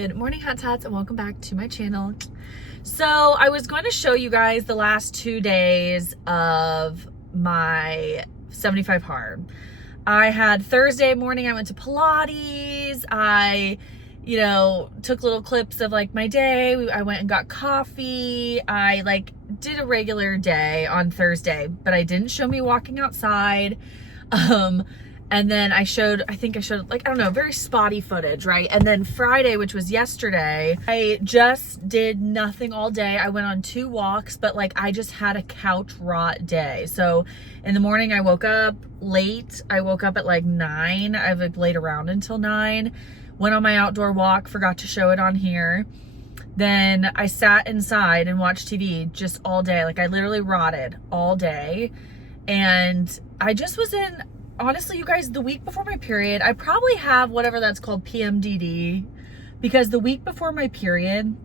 Good morning, hot tots, and welcome back to my channel. So I was going to show you guys the last 2 days of my 75 hard. I had Thursday morning, I went to Pilates. I took little clips of like my day. I went and got coffee. I did a regular day on Thursday, but I didn't show me walking outside. And then I think I showed very spotty footage, right? And then Friday, which was yesterday, I just did nothing all day. I went on 2 walks, but I just had a couch rot day. So in the morning I woke up late. I woke up at 9. I've laid around until 9. Went on my outdoor walk, forgot to show it on here. Then I sat inside and watched TV just all day. I literally rotted all day. And I just was in, honestly, you guys, the week before my period, I probably have whatever that's called, PMDD, because the week before my period,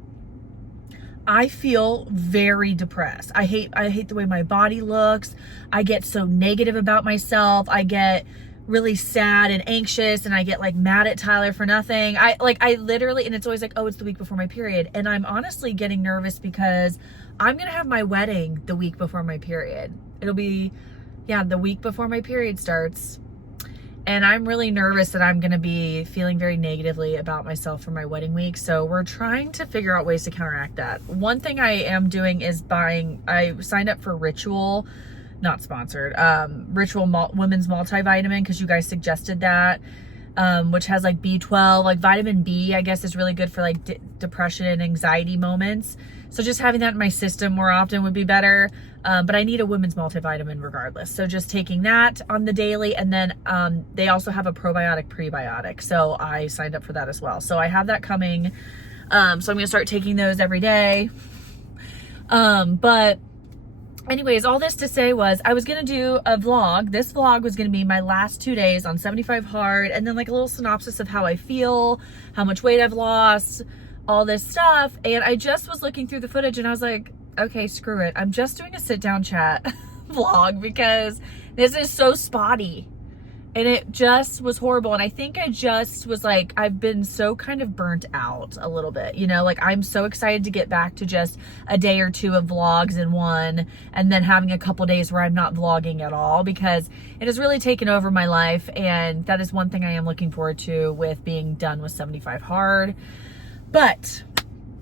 I feel very depressed. I hate the way my body looks. I get so negative about myself. I get really sad and anxious, and I get mad at Tyler for nothing. I literally, and it's always oh, it's the week before my period. And I'm honestly getting nervous because I'm going to have my wedding the week before my period. It'll be, the week before my period starts. And I'm really nervous that I'm going to be feeling very negatively about myself for my wedding week. So we're trying to figure out ways to counteract that. One thing I am doing is I signed up for Ritual, not sponsored, Ritual Women's Multivitamin, because you guys suggested that, which has B12, vitamin B, I guess, is really good for depression and anxiety moments. So just having that in my system more often would be better. But I need a women's multivitamin regardless. So just taking that on the daily. And then they also have a probiotic prebiotic. So I signed up for that as well. So I have that coming. So I'm going to start taking those every day. But anyways, all this to say was I was going to do a vlog. This vlog was going to be my last 2 days on 75 hard. And then a little synopsis of how I feel, how much weight I've lost, all this stuff. And I just was looking through the footage and I was like, okay, screw it. I'm just doing a sit down chat vlog because this is so spotty and it just was horrible. And I think I just was I've been so kind of burnt out a little bit, I'm so excited to get back to just a day or 2 of vlogs in one, and then having a couple days where I'm not vlogging at all, because it has really taken over my life. And that is one thing I am looking forward to with being done with 75 hard. But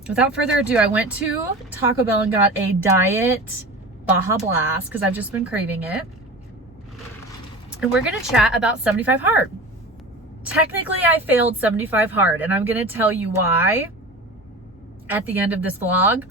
without further ado, I went to Taco Bell and got a diet Baja Blast because I've just been craving it. And we're going to chat about 75 hard. Technically, I failed 75 hard, and I'm going to tell you why at the end of this vlog.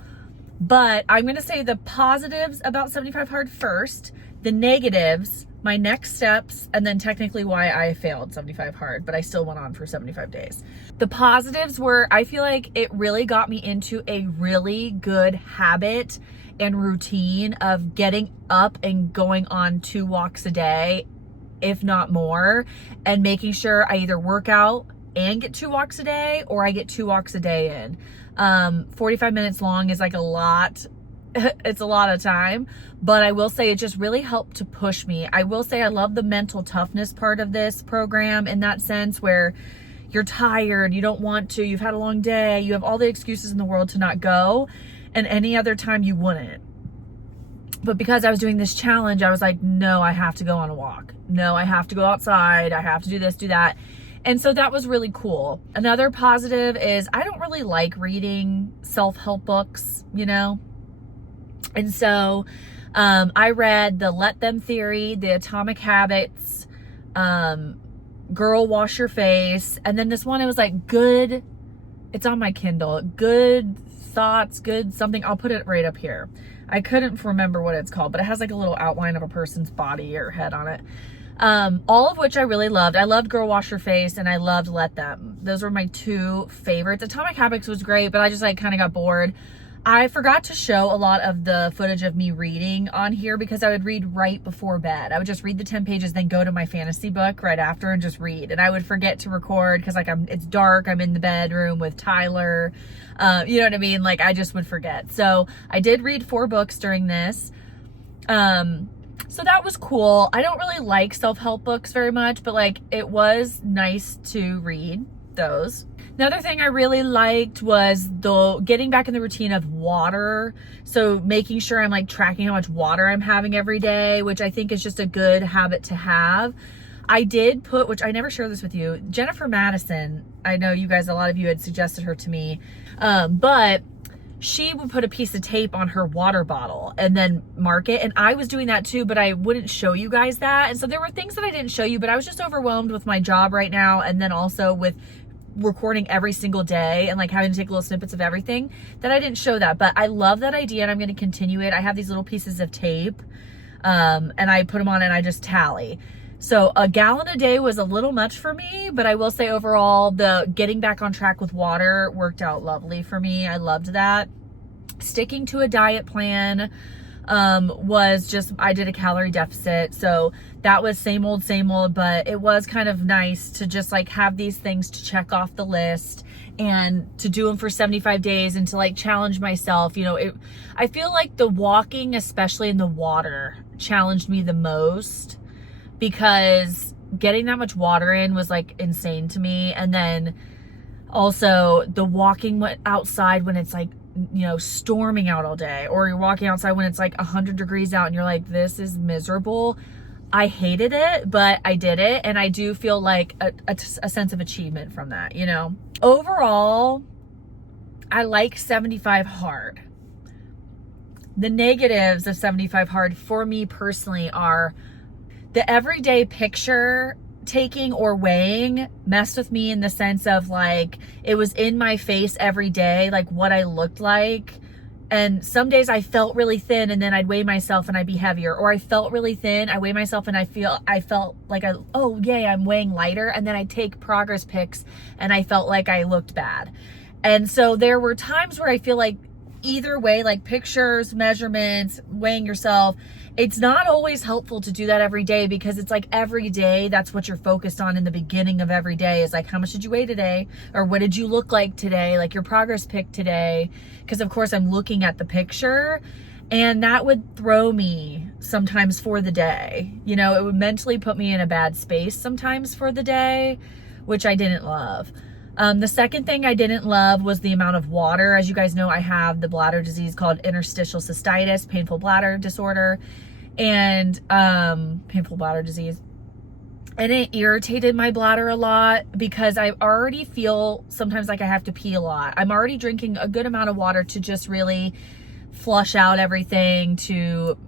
But I'm going to say the positives about 75 hard first, the negatives, my next steps, and then technically why I failed 75 hard, but I still went on for 75 days. The positives were, I feel like it really got me into a really good habit and routine of getting up and going on 2 walks a day, if not more, and making sure I either work out and get 2 walks a day, or I get 2 walks a day in. 45 minutes long is a lot. It's a lot of time, but I will say it just really helped to push me. I will say I love the mental toughness part of this program, in that sense where you're tired, you don't want to, you've had a long day, you have all the excuses in the world to not go, and any other time you wouldn't. But because I was doing this challenge, I was no, I have to go on a walk. No, I have to go outside. I have to do this, do that. And so that was really cool. Another positive is I don't really like reading self-help books, And so I read the Let Them Theory, the Atomic Habits, Girl Wash Your Face. And then this one, it was good. It's on my Kindle. Good Thoughts, Good Something. I'll put it right up here. I couldn't remember what it's called, but it has a little outline of a person's body or head on it. All of which I really loved. I loved Girl Wash Your Face, and I loved Let Them. Those were my 2 favorites. Atomic Habits was great, but I just kind of got bored. I forgot to show a lot of the footage of me reading on here because I would read right before bed. I would just read the 10 pages, then go to my fantasy book right after and just read. And I would forget to record because it's dark. I'm in the bedroom with Tyler. You know what I mean? I just would forget. So I did read 4 books during this. So that was cool. I don't really like self-help books very much, but it was nice to read those. Another thing I really liked was the getting back in the routine of water. So making sure I'm like tracking how much water I'm having every day, which I think is just a good habit to have. I did put, which I never shared this with you, Jennifer Madison. I know you guys, a lot of you had suggested her to me, but she would put a piece of tape on her water bottle and then mark it. And I was doing that too, but I wouldn't show you guys that. And so there were things that I didn't show you, but I was just overwhelmed with my job right now. And then also with recording every single day and like having to take little snippets of everything, that I didn't show that. But I love that idea and I'm going to continue it. I have these little pieces of tape and I put them on and I just tally. So a gallon a day was a little much for me, but I will say overall the getting back on track with water worked out lovely for me. I loved that. Sticking to a diet plan was just, I did a calorie deficit. So that was same old, but it was kind of nice to just like have these things to check off the list and to do them for 75 days and to like challenge myself. You know, I feel like the walking, especially in the water, challenged me the most, because getting that much water in was like insane to me. And then also the walking outside when it's like, you know, storming out all day, or you're walking outside when it's like 100 degrees out and you're like, this is miserable. I hated it, but I did it. And I do feel like a sense of achievement from that, you know. Overall, I like 75 hard. The negatives of 75 hard for me personally are the everyday picture taking or weighing messed with me in the sense of like, it was in my face every day, like what I looked like. And some days I felt really thin and then I'd weigh myself and I'd be heavier, or I felt really thin, I weigh myself and I felt like oh yay, I'm weighing lighter. And then I'd take progress pics and I felt like I looked bad. And so there were times where I feel like either way, like pictures, measurements, weighing yourself, it's not always helpful to do that every day, because it's like every day that's what you're focused on in the beginning of every day is like, how much did you weigh today? Or what did you look like today? Like your progress pic today. Because of course I'm looking at the picture, and that would throw me sometimes for the day. You know, it would mentally put me in a bad space sometimes for the day, which I didn't love. The second thing I didn't love was the amount of water. As you guys know, I have the bladder disease called interstitial cystitis, painful bladder disorder, and painful bladder disease. And it irritated my bladder a lot because I already feel sometimes like I have to pee a lot. I'm already drinking a good amount of water to just really flush out everything, to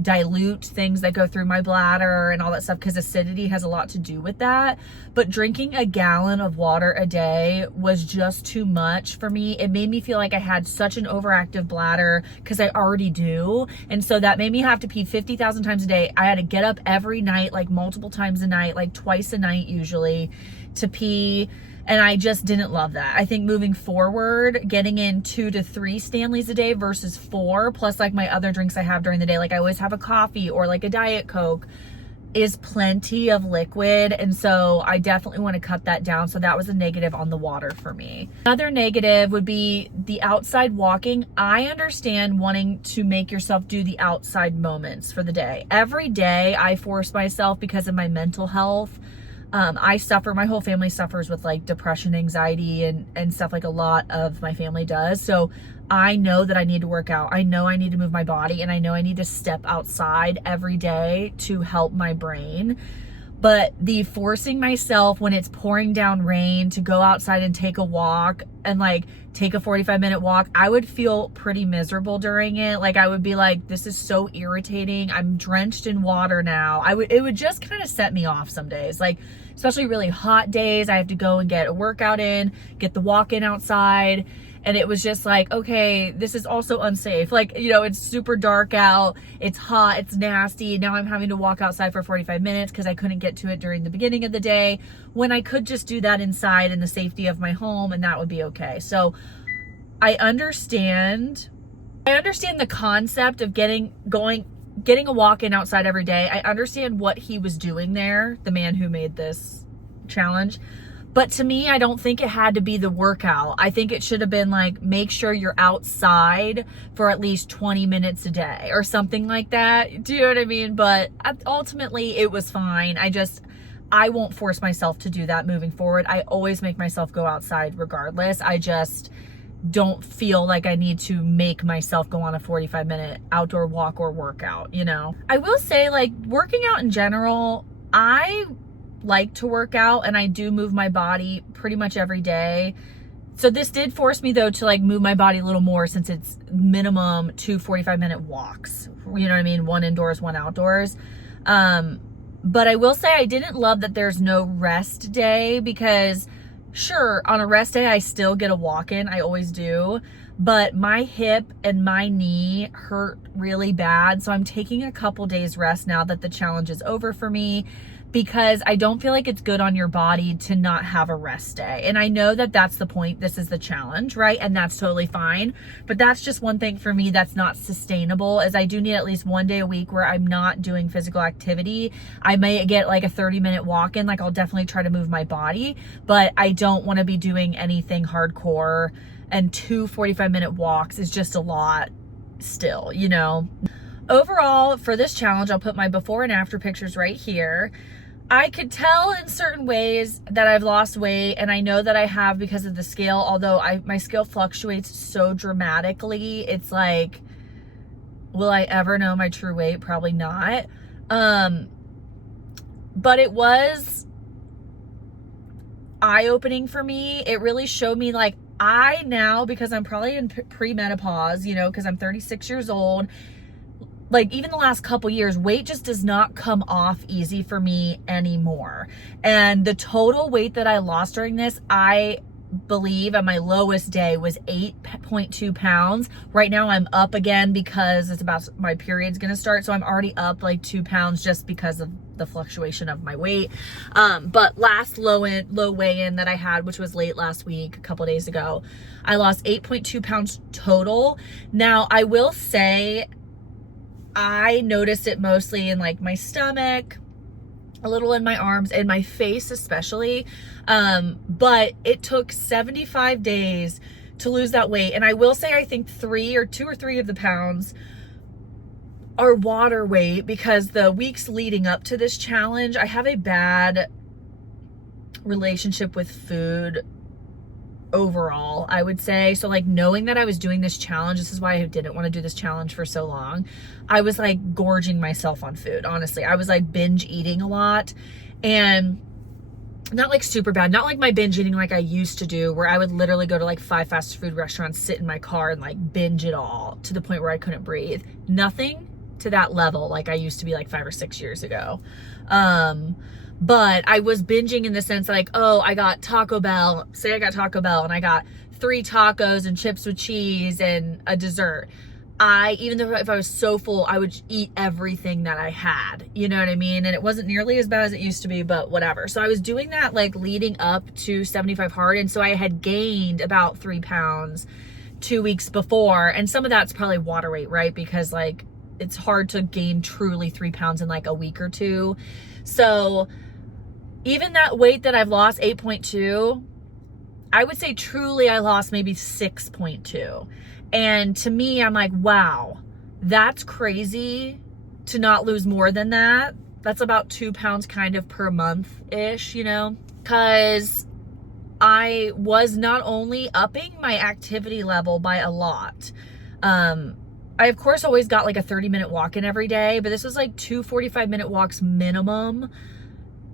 dilute things that go through my bladder and all that stuff, because acidity has a lot to do with that. But drinking a gallon of water a day was just too much for me. It made me feel like I had such an overactive bladder, because I already do. And so that made me have to pee 50,000 times a day. I had to get up every night, like multiple times a night, like twice a night usually, to pee. And I just didn't love that. I think moving forward, getting in 2 to 3 Stanleys a day versus 4, plus like my other drinks I have during the day, like I always have a coffee or like a Diet Coke, is plenty of liquid. And so I definitely want to cut that down. So that was a negative on the water for me. Another negative would be the outside walking. I understand wanting to make yourself do the outside moments for the day. Every day I force myself because of my mental health. My whole family suffers with like depression, anxiety, and stuff, like a lot of my family does. So I know that I need to work out. I know I need to move my body, and I know I need to step outside every day to help my brain. But the forcing myself when it's pouring down rain to go outside and take a walk, and like take a 45-minute walk, I would feel pretty miserable during it. Like I would be like, this is so irritating. I'm drenched in water now. It would just kind of set me off some days. Like, especially really hot days, I have to go and get a workout in, get the walk in outside. And it was just like, okay, this is also unsafe. Like, you know, it's super dark out, it's hot, it's nasty. Now I'm having to walk outside for 45 minutes because I couldn't get to it during the beginning of the day, when I could just do that inside in the safety of my home, and that would be okay. So I understand the concept of getting a walk in outside every day. I understand what he was doing there, the man who made this challenge. But to me, I don't think it had to be the workout. I think it should have been like, make sure you're outside for at least 20 minutes a day or something like that. Do you know what I mean? But ultimately it was fine. I won't force myself to do that moving forward. I always make myself go outside regardless. I just don't feel like I need to make myself go on a 45-minute outdoor walk or workout, you know? I will say, like, working out in general, I like to work out and I do move my body pretty much every day. So this did force me though to like move my body a little more, since it's minimum 2 45-minute walks. You know what I mean? 1 indoors, 1 outdoors. But I will say I didn't love that there's no rest day, because sure, on a rest day, I still get a walk in. I always do. But my hip and my knee hurt really bad. So I'm taking a couple days rest now that the challenge is over for me, because I don't feel like it's good on your body to not have a rest day. And I know that that's the point. This is the challenge, right? And that's totally fine. But that's just one thing for me that's not sustainable, is I do need at least 1 day a week where I'm not doing physical activity. I may get like a 30-minute walk in, like I'll definitely try to move my body, but I don't want to be doing anything hardcore, and 2 45-minute walks is just a lot still, you know? Overall, for this challenge, I'll put my before and after pictures right here. I could tell in certain ways that I've lost weight, and I know that I have because of the scale, although my scale fluctuates so dramatically. It's like, will I ever know my true weight? Probably not. But it was eye-opening for me. It really showed me, like, I now, because I'm probably in pre-menopause, you know, because I'm 36 years old, like even the last couple years, weight just does not come off easy for me anymore. And the total weight that I lost during this, I believe at my lowest day was 8.2 pounds. Right now I'm up again because it's about, my period's gonna start. So I'm already up like 2 pounds just because of the fluctuation of my weight. But last low weigh-in that I had, which was late last week, a couple days ago, I lost 8.2 pounds total. Now I will say, I noticed it mostly in like my stomach, a little in my arms, and my face especially. But it took 75 days to lose that weight. And I will say, I think 2 or 3 of the pounds are water weight, because the weeks leading up to this challenge, I have a bad relationship with food overall, I would say. So like knowing that I was doing this challenge, this is why I didn't want to do this challenge for so long. I was like gorging myself on food. Honestly, I was like binge eating a lot, and not like super bad, not like my binge eating like I used to do, where I would literally go to like 5 fast food restaurants, sit in my car and like binge it all to the point where I couldn't breathe. Nothing to that level like I used to be like 5 or 6 years ago. But I was binging in the sense like, oh, I got Taco Bell, say I got Taco Bell and I got 3 tacos and chips with cheese and a dessert. Even though if I was so full, I would eat everything that I had, you know what I mean? And it wasn't nearly as bad as it used to be, but whatever. So I was doing that like leading up to 75 hard. And so I had gained about 3 pounds 2 weeks before. And some of that's probably water weight, right? Because like, it's hard to gain truly 3 pounds in like a week or two. So even that weight that I've lost, 8.2, I would say truly I lost maybe 6.2. And to me, I'm like, wow, that's crazy to not lose more than that. That's about 2 pounds kind of per month-ish, you know? Because I was not only upping my activity level by a lot. I, of course, always got like a 30-minute walk in every day, but this was like 2 45-minute walks minimum.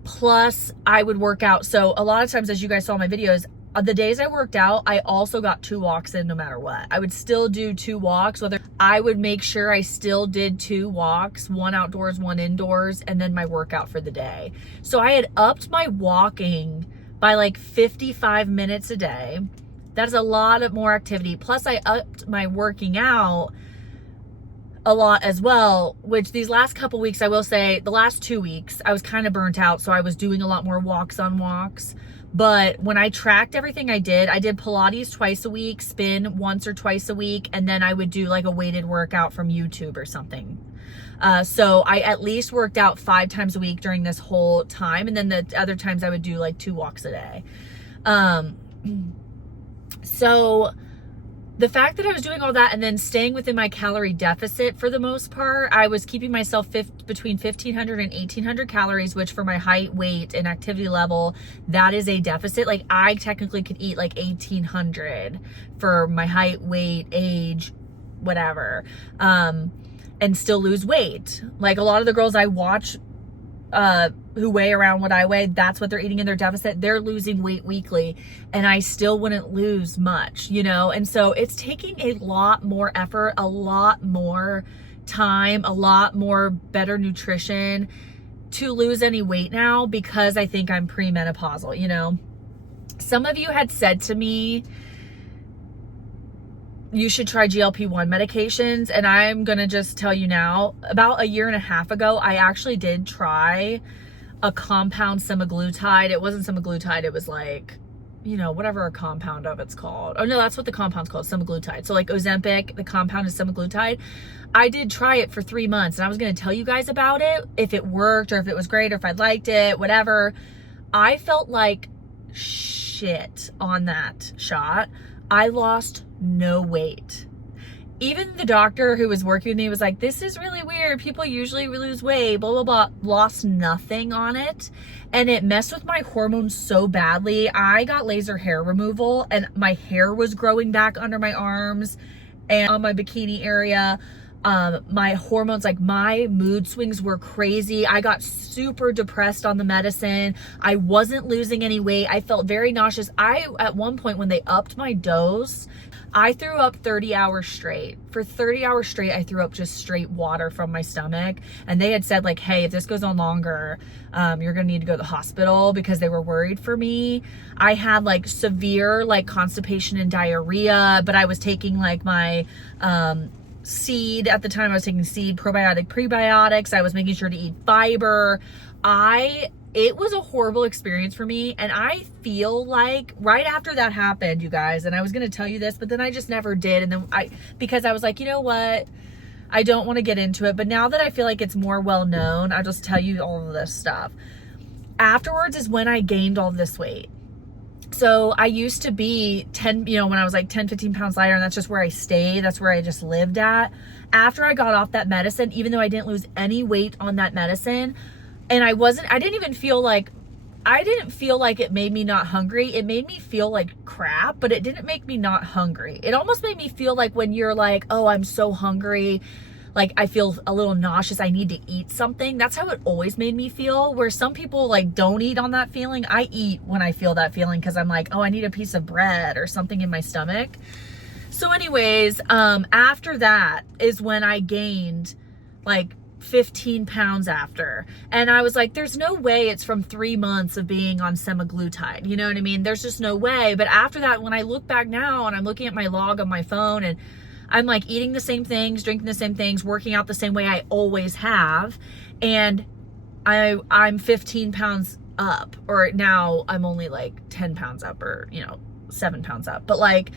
Plus, I would work out. So a lot of times, as you guys saw in my videos, the days I worked out, I also got 2 walks in no matter what. I would still do 2 walks, whether I would make sure I still did 2 walks, 1 outdoors, 1 indoors, and then my workout for the day. So I had upped my walking by like 55 minutes a day. That's a lot of more activity. Plus I upped my working out a lot as well, which these last couple weeks, I will say the last 2 weeks, I was kind of burnt out. So I was doing a lot more walks on walks. But when I tracked everything I did Pilates twice a week, spin once or twice a week, and then I would do like a weighted workout from YouTube or something. So I at least worked out 5 times a week during this whole time. And then the other times I would do like 2 walks a day. So the fact that I was doing all that and then staying within my calorie deficit for the most part, I was keeping myself between 1,500 and 1,800 calories, which for my height, weight, and activity level, that is a deficit. Like I technically could eat like 1,800 for my height, weight, age, whatever, and still lose weight. Like a lot of the girls I watch who weigh around what I weigh, that's what they're eating in their deficit. They're losing weight weekly and I still wouldn't lose much, you know? And so it's taking a lot more effort, a lot more time, a lot more better nutrition to lose any weight now because I think I'm premenopausal, you know? Some of you had said to me, you should try GLP-1 medications. And I'm going to just tell you now, about a year and a half ago, I actually did try a compound semaglutide. It wasn't semaglutide. It was like, you know, whatever a compound of it's called. Oh no, that's what the compound's called, semaglutide. So like Ozempic, the compound is semaglutide. I did try it for 3 months and I was going to tell you guys about it, if it worked or if it was great or if I liked it, whatever. I felt like shit on that shot. I lost no weight. Even the doctor who was working with me was like, this is really weird. People usually lose weight, blah, blah, blah. Lost nothing on it. And it messed with my hormones so badly. I got laser hair removal and my hair was growing back under my arms and on my bikini area. My hormones, like my mood swings were crazy. I got super depressed on the medicine. I wasn't losing any weight. I felt very nauseous. At one point when they upped my dose, I threw up 30 hours straight. For 30 hours straight, I threw up just straight water from my stomach. And they had said like, hey, if this goes on longer, you're gonna need to go to the hospital because they were worried for me. I had like severe like constipation and diarrhea, but I was taking like my, seed at the time. I was taking seed, probiotic, prebiotics. I was making sure to eat fiber. It was a horrible experience for me. And I feel like right after that happened, you guys, and I was going to tell you this, but then I just never did. And then because I was like, you know what? I don't want to get into it. But now that I feel like it's more well known, I'll just tell you all of this stuff. Afterwards is when I gained all this weight. So I used to be 10, you know, when I was like 10, 15 pounds lighter, and that's just where I stayed. That's where I just lived at. After I got off that medicine, even though I didn't lose any weight on that medicine, and I didn't feel like it made me not hungry. It made me feel like crap, but it didn't make me not hungry. It almost made me feel like when you're like, oh, I'm so hungry, like I feel a little nauseous, I need to eat something. That's how it always made me feel, where some people like don't eat on that feeling. I eat when I feel that feeling because I'm like, oh, I need a piece of bread or something in my stomach. So anyways, after that is when I gained like 15 pounds after. And I was like, there's no way it's from 3 months of being on semaglutide. You know what I mean? There's just no way. But after that, when I look back now and I'm looking at my log on my phone and I'm like eating the same things, drinking the same things, working out the same way I always have. And I'm 15 pounds up, or now I'm only like 10 pounds up, or, you know, 7 pounds up. But like,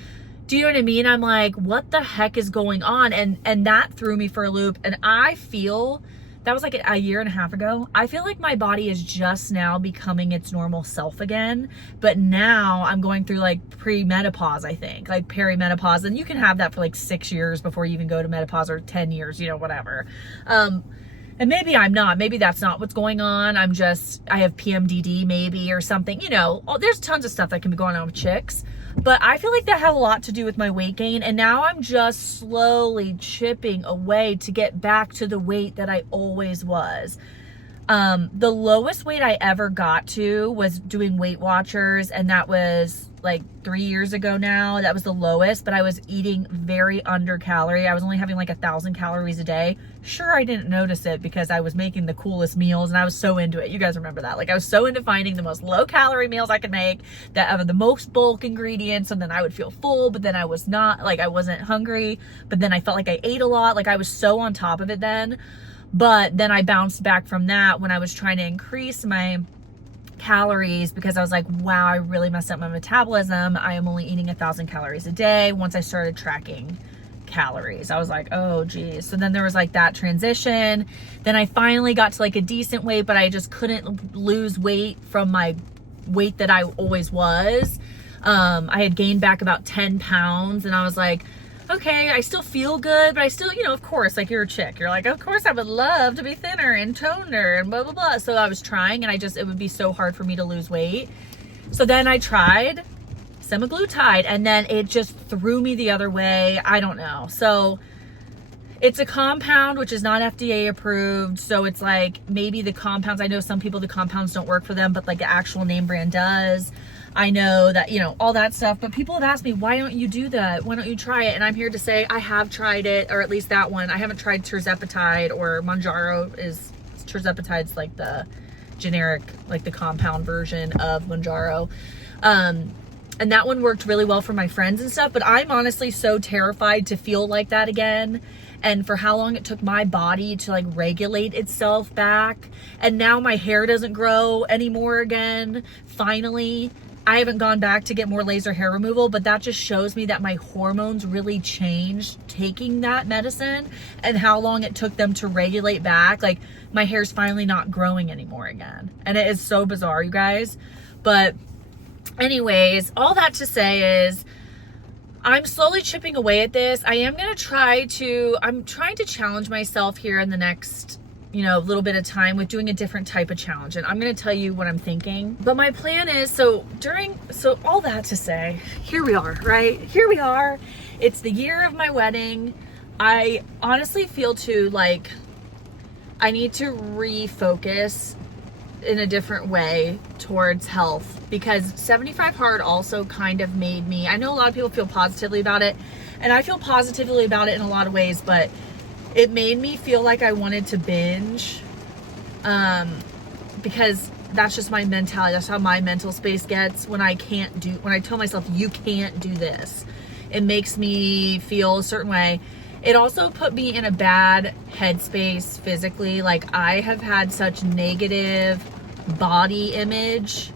do you know what I mean? I'm like, what the heck is going on? And that threw me for a loop. And I feel that was like a year and a half ago. I feel like my body is just now becoming its normal self again. But now I'm going through like pre-menopause, I think, like perimenopause. And you can have that for like 6 years before you even go to menopause, or 10 years, you know, whatever. And maybe I'm not, maybe that's not what's going on. I have PMDD maybe, or something, you know, there's tons of stuff that can be going on with chicks. But I feel like that had a lot to do with my weight gain. And now I'm just slowly chipping away to get back to the weight that I always was. The lowest weight I ever got to was doing Weight Watchers. And that was like 3 years ago now. That was the lowest, but I was eating very under calorie. I was only having like 1,000 calories a day. Sure, I didn't notice it because I was making the coolest meals and I was so into it. You guys remember that? Like I was so into finding the most low calorie meals I could make that have the most bulk ingredients, and then I would feel full, but then I was not, like I wasn't hungry, but then I felt like I ate a lot. Like I was so on top of it then. But then I bounced back from that when I was trying to increase my calories, because I was like, wow, I really messed up my metabolism. I am only eating 1,000 calories a day. Once I started tracking calories, I was like, oh geez. So then there was like that transition. Then I finally got to like a decent weight, but I just couldn't lose weight from my weight that I always was. I had gained back about 10 pounds, and I was like, okay, I still feel good, but I still, of course, like, you're a chick. You're like, of course I would love to be thinner and toner and blah, blah, blah. So I was trying, and it would be so hard for me to lose weight. So then I tried semaglutide, and then it just threw me the other way. I don't know. So it's a compound, which is not FDA approved. So it's like, maybe the compounds, I know some people, the compounds don't work for them, but like the actual name brand does. I know that, all that stuff, but people have asked me, why don't you do that? Why don't you try it? And I'm here to say I have tried it, or at least that one. I haven't tried tirzepatide, or tirzepatide's like the generic, like the compound version of Mounjaro. And that one worked really well for my friends and stuff, but I'm honestly so terrified to feel like that again. And for how long it took my body to like regulate itself back. And now my hair doesn't grow anymore again. Finally, I haven't gone back to get more laser hair removal, but that just shows me that my hormones really changed taking that medicine, and how long it took them to regulate back. Like, my hair's finally not growing anymore again. And it is so bizarre, you guys. But anyways, all that to say is, I'm slowly chipping away at this. I'm trying to challenge myself here in the next, little bit of time with doing a different type of challenge. And I'm going to tell you what I'm thinking. But my plan is, so all that to say, here we are, right? Here we are. It's the year of my wedding. I honestly feel too like I need to refocus in a different way towards health, because 75 Hard also kind of made me, I know a lot of people feel positively about it, and I feel positively about it in a lot of ways, but it made me feel like I wanted to binge, because that's just my mentality. That's how my mental space gets when I tell myself, you can't do this. It makes me feel a certain way. It also put me in a bad headspace physically. Like, I have had such negative body image.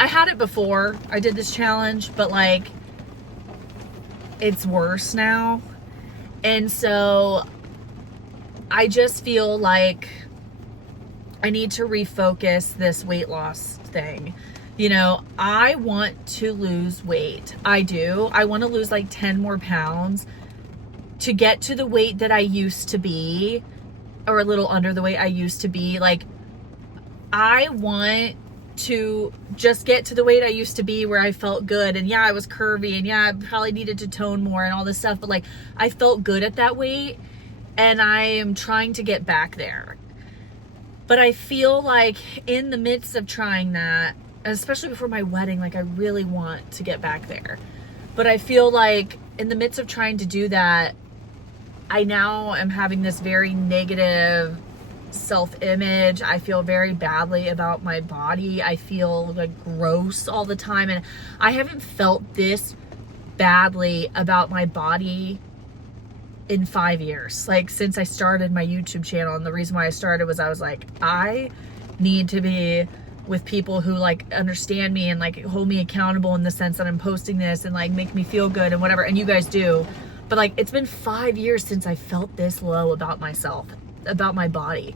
I had it before I did this challenge, but like, it's worse now. And so I just feel like I need to refocus this weight loss thing. I want to lose weight. I do. I want to lose like 10 more pounds to get to the weight that I used to be, or a little under the weight I used to be. Like, I want to just get to the weight I used to be, where I felt good. And yeah, I was curvy, and yeah, I probably needed to tone more and all this stuff, but like, I felt good at that weight, and I am trying to get back there. But I feel like in the midst of trying that, especially before my wedding, like, I really want to get back there. But I feel like in the midst of trying to do that, I now am having this very negative self-image. I feel very badly about my body. I feel like gross all the time, and I haven't felt this badly about my body in 5 years, like since I started my YouTube channel. And the reason why I started was I was like, I need to be with people who like understand me and like hold me accountable in the sense that I'm posting this and like make me feel good and whatever, and you guys do. But like, it's been 5 years since I felt this low about myself, about my body.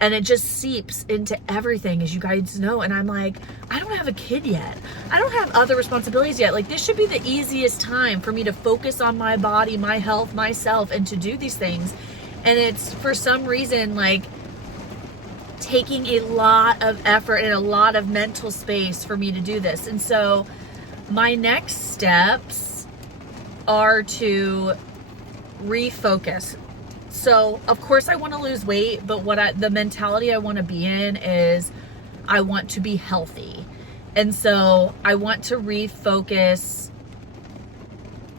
And it just seeps into everything, as you guys know. And I'm like, I don't have a kid yet. I don't have other responsibilities yet. Like, this should be the easiest time for me to focus on my body, my health, myself, and to do these things. And it's, for some reason, like, taking a lot of effort and a lot of mental space for me to do this. And so my next steps are to refocus. So of course I want to lose weight, but the mentality I want to be in is I want to be healthy. And so I want to refocus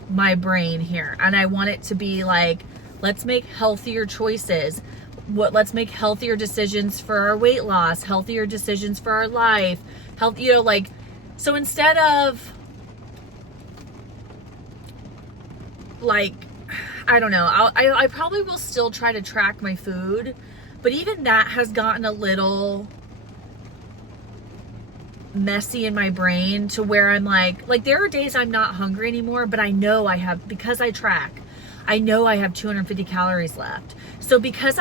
my brain here, and I want it to be like, let's make healthier choices. Let's make healthier decisions for our weight loss, healthier decisions for our life, so instead of like, I don't know, I probably will still try to track my food, but even that has gotten a little messy in my brain to where I'm like there are days I'm not hungry anymore, but I know I have, because I track, I know I have 250 calories left. So because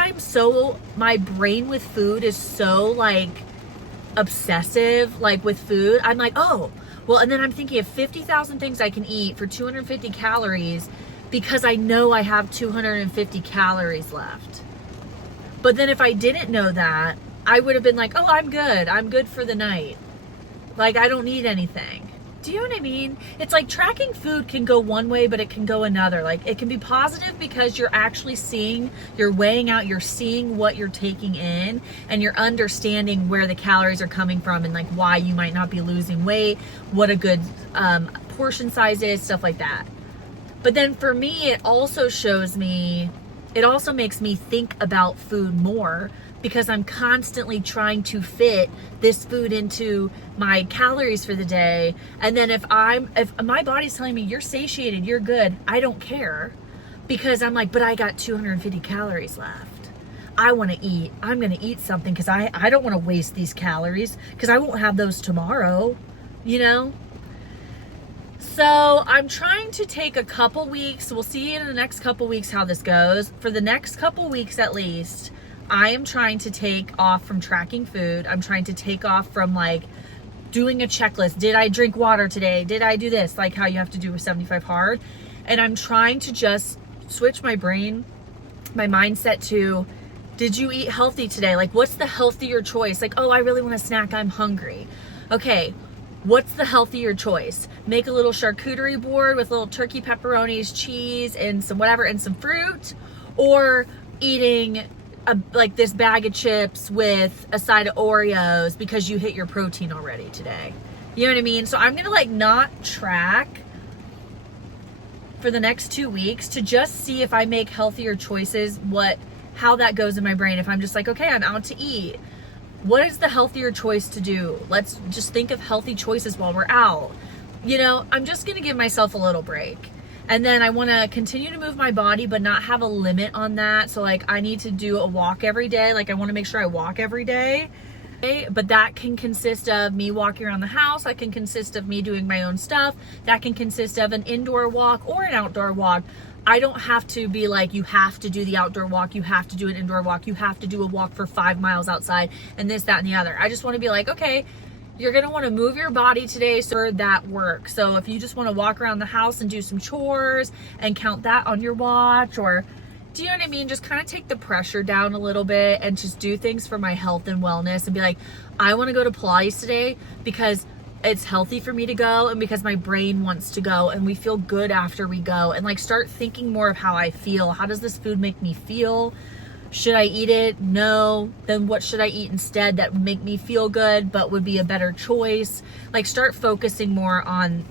my brain with food is so like obsessive, like with food, I'm like, oh, Well, and then I'm thinking of 50,000 things I can eat for 250 calories because I know I have 250 calories left. But then if I didn't know that, I would have been like, oh, I'm good. I'm good for the night. Like, I don't need anything. Do you know what I mean? It's like tracking food can go one way, but it can go another. Like, it can be positive because you're actually seeing, you're weighing out, you're seeing what you're taking in, and you're understanding where the calories are coming from and like why you might not be losing weight, what a good portion size is, stuff like that. But then for me, it also makes me think about food more because I'm constantly trying to fit this food into my calories for the day. And then if my body's telling me you're satiated, you're good, I don't care, because I'm like, but I got 250 calories left. I want to eat. I'm going to eat something because I don't want to waste these calories because I won't have those tomorrow, you know? So I'm trying to take a couple weeks. We'll see in the next couple weeks how this goes. For the next couple weeks at least, I am trying to take off from tracking food. I'm trying to take off from like doing a checklist. Did I drink water today? Did I do this? Like how you have to do with 75 hard. And I'm trying to just switch my brain, my mindset to, did you eat healthy today? Like, what's the healthier choice? Like, oh, I really want a snack. I'm hungry. Okay. What's the healthier choice? Make a little charcuterie board with little turkey, pepperonis, cheese, and some whatever, and some fruit, or eating like this bag of chips with a side of Oreos because you hit your protein already today. You know what I mean? So I'm gonna like not track for the next 2 weeks to just see if I make healthier choices, how that goes in my brain. If I'm just like, okay, I'm out to eat, what is the healthier choice to do? Let's just think of healthy choices while we're out. You know, I'm just gonna give myself a little break. And then I want to continue to move my body, but not have a limit on that. So like I need to do a walk every day. Like I want to make sure I walk every day. But that can consist of me walking around the house. That can consist of me doing my own stuff. That can consist of an indoor walk or an outdoor walk. I don't have to be like, you have to do the outdoor walk. You have to do an indoor walk. You have to do a walk for 5 miles outside and this, that, and the other. I just want to be like, okay, you're going to want to move your body today so that works. So if you just want to walk around the house and do some chores and count that on your watch, or do you know what I mean? Just kind of take the pressure down a little bit and just do things for my health and wellness and be like, I want to go to Pilates today because it's healthy for me to go and because my brain wants to go and we feel good after we go, and like start thinking more of how I feel. How does this food make me feel? Should I eat it? No. Then what should I eat instead that would make me feel good but would be a better choice? Like start focusing more on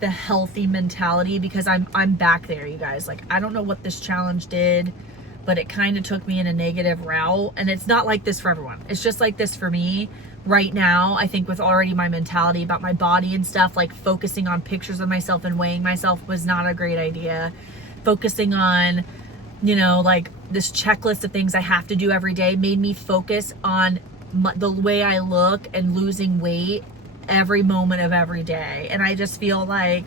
the healthy mentality, because I'm back there, you guys. Like I don't know what this challenge did, but it kind of took me in a negative route, and it's not like this for everyone. It's just like this for me right now. I think with already my mentality about my body and stuff, like focusing on pictures of myself and weighing myself was not a great idea. Focusing on, you know, like this checklist of things I have to do every day made me focus on the way I look and losing weight every moment of every day. And I just feel like,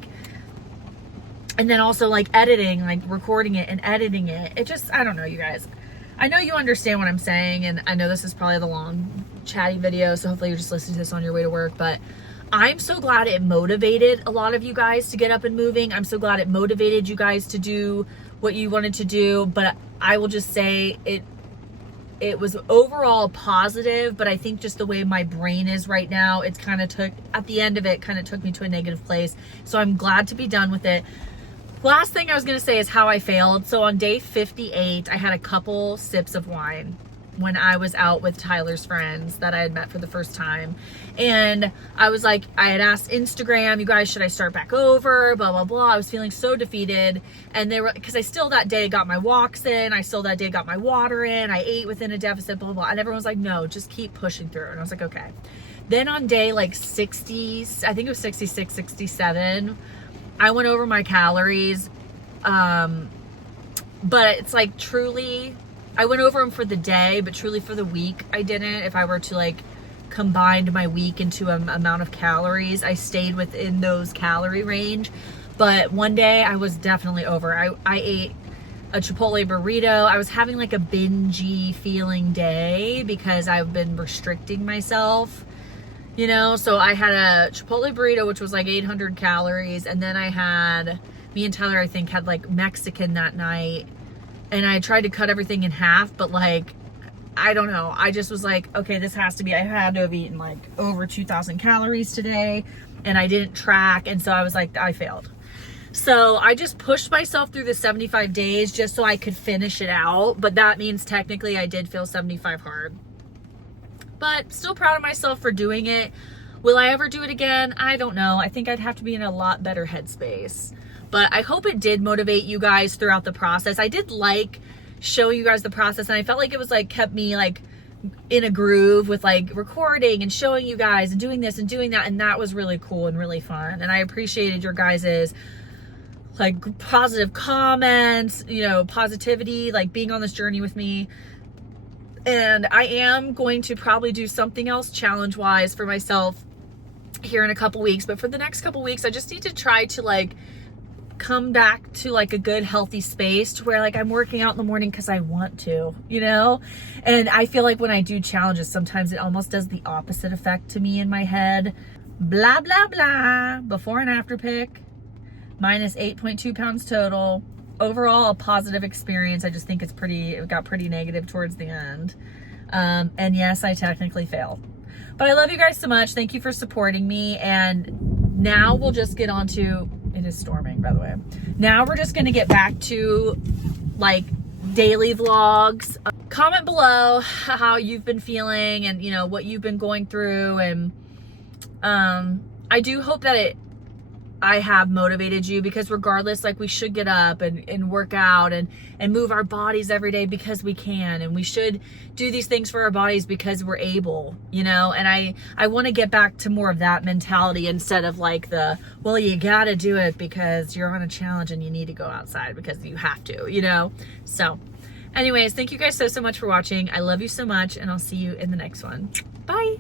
and then also like editing, like recording it and editing it. It just, I don't know, you guys. I know you understand what I'm saying, and I know this is probably the long chatty video, so hopefully you're just listening to this on your way to work, but I'm so glad it motivated a lot of you guys to get up and moving. I'm so glad it motivated you guys to do what you wanted to do, but I will just say it was overall positive, but I think just the way my brain is right now, it's kind of at the end of it, kind of took me to a negative place. So I'm glad to be done with it. Last thing I was going to say is how I failed. So on day 58, I had a couple sips of wine when I was out with Tyler's friends that I had met for the first time. And I was like, I had asked Instagram, you guys, should I start back over? Blah, blah, blah. I was feeling so defeated. And they were, because I still that day got my walks in. I still that day got my water in. I ate within a deficit, blah, blah, blah. And everyone was like, no, just keep pushing through. And I was like, okay. Then on day like 60, I think it was 66, 67, I went over my calories. But it's like truly, I went over them for the day, but truly for the week, I didn't. If I were to like combine my week into an amount of calories, I stayed within those calorie range. But one day I was definitely over. I ate a Chipotle burrito. I was having like a bingey feeling day because I've been restricting myself. You know, so I had a Chipotle burrito, which was like 800 calories. And then me and Tyler, I think, had like Mexican that night. And I tried to cut everything in half, but like, I don't know. I just was like, okay, this has to be, I had to have eaten like over 2,000 calories today, and I didn't track. And so I was like, I failed. So I just pushed myself through the 75 days just so I could finish it out. But that means technically I did feel 75 hard. But still proud of myself for doing it. Will I ever do it again? I don't know. I think I'd have to be in a lot better headspace. But I hope it did motivate you guys throughout the process. I did like showing you guys the process, and I felt like it was like kept me like in a groove with like recording and showing you guys and doing this and doing that, and that was really cool and really fun. And I appreciated your guys's like positive comments, you know, positivity, like being on this journey with me. And I am going to probably do something else challenge wise for myself here in a couple weeks, but for the next couple weeks I just need to try to like come back to like a good healthy space to where like I'm working out in the morning because I want to, you know. And I feel like when I do challenges, sometimes it almost does the opposite effect to me in my head. Blah blah blah. Before and after pic, minus 8.2 pounds total. Overall a positive experience. I just think it got pretty negative towards the end. And yes, I technically failed, but I love you guys so much. Thank you for supporting me. And now we'll just get on to, it is storming, by the way. Now we're just going to get back to like daily vlogs. Comment below how you've been feeling and, you know, what you've been going through. And I do hope that I have motivated you, because regardless, like we should get up and work out and move our bodies every day because we can, and we should do these things for our bodies because we're able, you know. And I want to get back to more of that mentality instead of like well, you got to do it because you're on a challenge and you need to go outside because you have to, you know. So anyways, thank you guys so much for watching. I love you so much, and I'll see you in the next one. Bye.